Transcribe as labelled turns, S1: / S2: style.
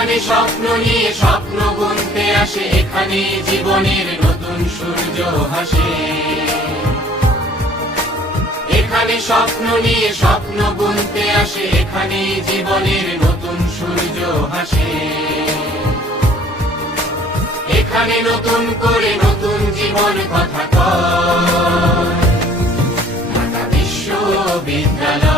S1: এখানে স্বপ্ন নিয়ে স্বপ্ন বুনতে আসে, এখানে জীবনের নতুন সূর্য হাসে এখানে স্বপ্ন নিয়ে স্বপ্ন বুনতে আসে, এখানে জীবনের নতুন সূর্য হাসে এখানে নতুন করে নতুন জীবন কথা কথা বিশ্ববিদ্যালয়।